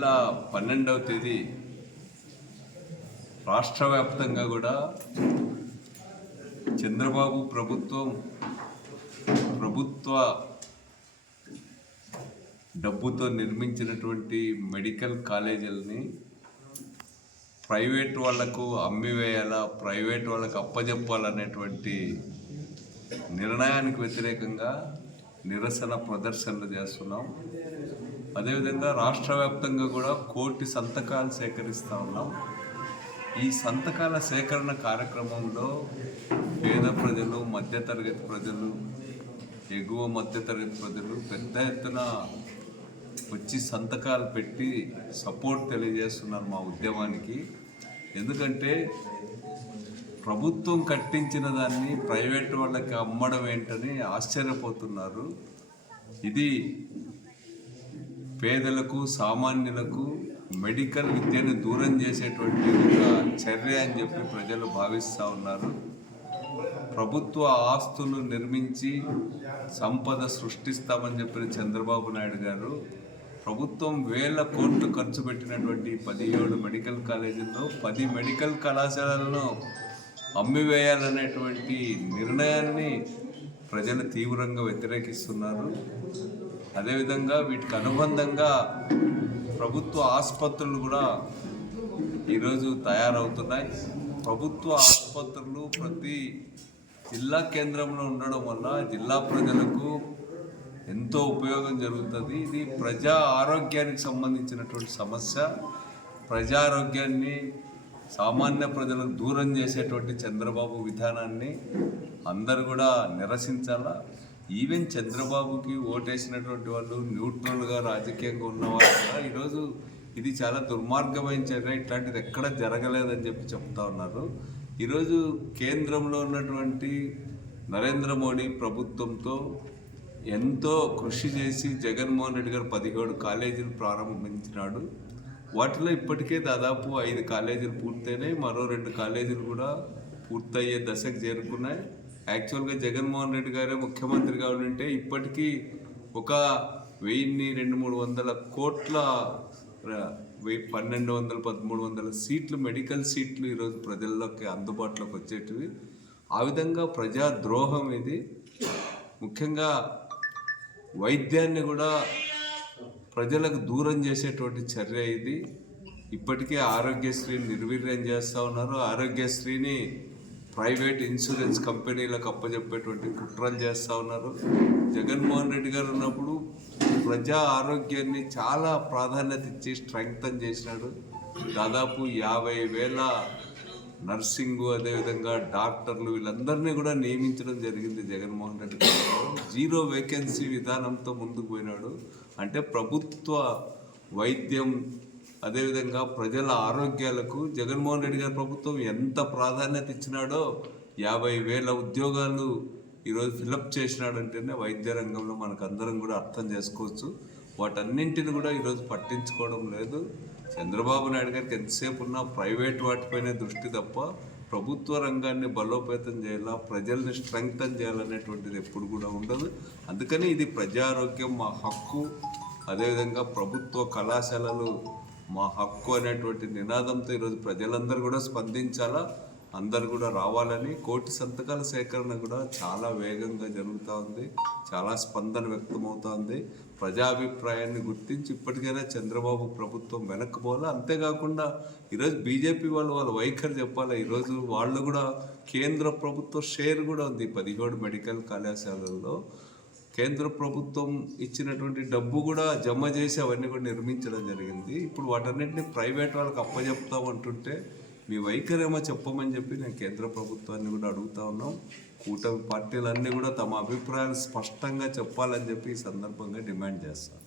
నెల పన్నెండవ తేదీ రాష్ట్ర వ్యాప్తంగా కూడా చంద్రబాబు ప్రభుత్వం ప్రభుత్వ డబ్బుతో నిర్మించినటువంటి మెడికల్ కాలేజీలని ప్రైవేట్ వాళ్ళకు అమ్మివేయాలా ప్రైవేట్ వాళ్ళకు అప్పజెప్పాలనేటువంటి నిర్ణయానికి వ్యతిరేకంగా నిరసన ప్రదర్శనలు చేస్తున్నాం. అదేవిధంగా రాష్ట్ర వ్యాప్తంగా కూడా కోటి సంతకాలు సేకరిస్తూ ఉన్నాం. ఈ సంతకాల సేకరణ కార్యక్రమంలో పేద ప్రజలు మధ్యతరగతి ప్రజలు ఎగువ మధ్యతరగతి ప్రజలు పెద్ద ఎత్తున వచ్చి సంతకాలు పెట్టి సపోర్ట్ తెలియజేస్తున్నారు మా ఉద్యమానికి. ఎందుకంటే ప్రభుత్వం కట్టించిన దాన్ని ప్రైవేట్ వాళ్ళకి అమ్మడం ఏంటని ఆశ్చర్యపోతున్నారు. ఇది పేదలకు సామాన్యులకు మెడికల్ విద్యను దూరం చేసేటువంటి ఒక చర్య అని చెప్పి ప్రజలు భావిస్తూ ఉన్నారు. ప్రభుత్వ ఆస్తులు నిర్మించి సంపద సృష్టిస్తామని చెప్పిన చంద్రబాబు నాయుడు గారు ప్రభుత్వం వేల కోట్లు ఖర్చు పెట్టినటువంటి పదిహేడు మెడికల్ కాలేజీల్లో పది మెడికల్ కళాశాలలను అమ్మివేయాలనేటువంటి నిర్ణయాన్ని ప్రజలు తీవ్రంగా వ్యతిరేకిస్తున్నారు. అదేవిధంగా వీటికి అనుబంధంగా ప్రభుత్వ ఆసుపత్రులు కూడా ఈరోజు తయారవుతున్నాయి. ప్రభుత్వ ఆసుపత్రులు ప్రతి జిల్లా కేంద్రంలో ఉండడం వల్ల జిల్లా ప్రజలకు ఎంతో ఉపయోగం జరుగుతుంది. ఇది ప్రజా ఆరోగ్యానికి సంబంధించినటువంటి సమస్య. ప్రజారోగ్యాన్ని సామాన్య ప్రజలకు దూరం చేసేటువంటి చంద్రబాబు విధానాన్ని అందరు కూడా నిరసించాలా? ఈవెన్ చంద్రబాబుకి ఓటేసినటువంటి వాళ్ళు న్యూట్రల్గా రాజకీయంగా ఉన్నవాళ్ళు కూడా ఈరోజు ఇది చాలా దుర్మార్గమైన చర్య. ఇట్లాంటిది ఎక్కడ జరగలేదని చెప్పి చెప్తా ఉన్నారు. ఈరోజు కేంద్రంలో ఉన్నటువంటి నరేంద్ర మోడీ ప్రభుత్వంతో ఎంతో కృషి చేసి జగన్మోహన్ రెడ్డి గారు పదిహేడు కాలేజీలు ప్రారంభించినాడు. వాటిలో ఇప్పటికే దాదాపు ఐదు కాలేజీలు పూర్తయినాయి. మరో రెండు కాలేజీలు కూడా పూర్తయ్యే దశకు చేరుకున్నాయి. యాక్చువల్గా జగన్మోహన్ రెడ్డి గారే ముఖ్యమంత్రిగా ఉంటే ఇప్పటికీ ఒక వెయ్యిన్ని రెండు మూడు వందల కోట్ల వెయ్యి పన్నెండు వందల పదమూడు వందల సీట్లు మెడికల్ సీట్లు ఈరోజు ప్రజల్లోకి అందుబాటులోకి వచ్చేటివి. ఆ విధంగా ప్రజా ద్రోహం ఇది. ముఖ్యంగా వైద్యాన్ని కూడా ప్రజలకు దూరం చేసేటువంటి చర్య ఇది. ఇప్పటికే ఆరోగ్యశ్రీని నిర్వీర్యం చేస్తూ ఉన్నారు. ఆరోగ్యశ్రీని ప్రైవేట్ ఇన్సూరెన్స్ కంపెనీలకు అప్పచెప్పేటువంటి కుట్రలు చేస్తూ ఉన్నారు. జగన్మోహన్ రెడ్డి గారు ఉన్నప్పుడు ప్రజా ఆరోగ్యాన్ని చాలా ప్రాధాన్యత ఇచ్చి స్ట్రెంగ్తన్ చేసినాడు. దాదాపు యాభై వేల నర్సింగ్ అదేవిధంగా డాక్టర్లు వీళ్ళందరినీ కూడా నియమించడం జరిగింది జగన్మోహన్ రెడ్డి గారు. జీరో వేకెన్సీ విధానంతో ముందుకు పోయినాడు. అంటే ప్రభుత్వ వైద్యం అదేవిధంగా ప్రజల ఆరోగ్యాలకు జగన్మోహన్ రెడ్డి గారి ప్రభుత్వం ఎంత ప్రాధాన్యత ఇచ్చినాడో యాభై వేల ఉద్యోగాలు ఈరోజు ఫిలప్ చేసినాడంటేనే వైద్య రంగంలో మనకు అందరం కూడా అర్థం చేసుకోవచ్చు. వాటన్నింటిని కూడా ఈరోజు పట్టించుకోవడం లేదు. చంద్రబాబు నాయుడు గారికి ఎంతసేపు ఉన్నా ప్రైవేట్ వాటిపైనే దృష్టి తప్ప ప్రభుత్వ రంగాన్ని బలోపేతం చేయాలా ప్రజల్ని స్ట్రెంగ్తన్ చేయాలనేటువంటిది ఎప్పుడు కూడా ఉండదు. అందుకని ఇది ప్రజారోగ్యం మా హక్కు. అదేవిధంగా ప్రభుత్వ కళాశాలలు మా హక్కు అనేటువంటి నినాదంతో ఈరోజు ప్రజలందరూ కూడా స్పందించాలా? అందరు కూడా రావాలని కోటి సంతకాల సేకరణ కూడా చాలా వేగంగా జరుగుతూ ఉంది. చాలా స్పందన వ్యక్తమవుతోంది ప్రజాభిప్రాయాన్ని గుర్తించి ఇప్పటికైనా చంద్రబాబు ప్రభుత్వం వెనక్కిపోవాలి అంతేకాకుండా ఈరోజు బీజేపీ వాళ్ళు వాళ్ళ వైఖరి చెప్పాలి? ఈరోజు వాళ్ళు కూడా కేంద్ర ప్రభుత్వ షేర్ కూడా ఉంది. పదిహేడు మెడికల్ కళాశాలల్లో కేంద్ర ప్రభుత్వం ఇచ్చినటువంటి డబ్బు కూడా జమ చేసి అవన్నీ కూడా నిర్మించడం జరిగింది. ఇప్పుడు వాటన్నిటిని ప్రైవేట్ వాళ్ళకి అప్పజెప్తామంటుంటే మీ వైఖరేమో చెప్పమని చెప్పి నేను కేంద్ర ప్రభుత్వాన్ని కూడా అడుగుతా ఉన్నాం. కూటమి పార్టీలన్నీ కూడా తమ అభిప్రాయాలు స్పష్టంగా చెప్పాలని చెప్పి ఈ సందర్భంగా డిమాండ్ చేస్తాను.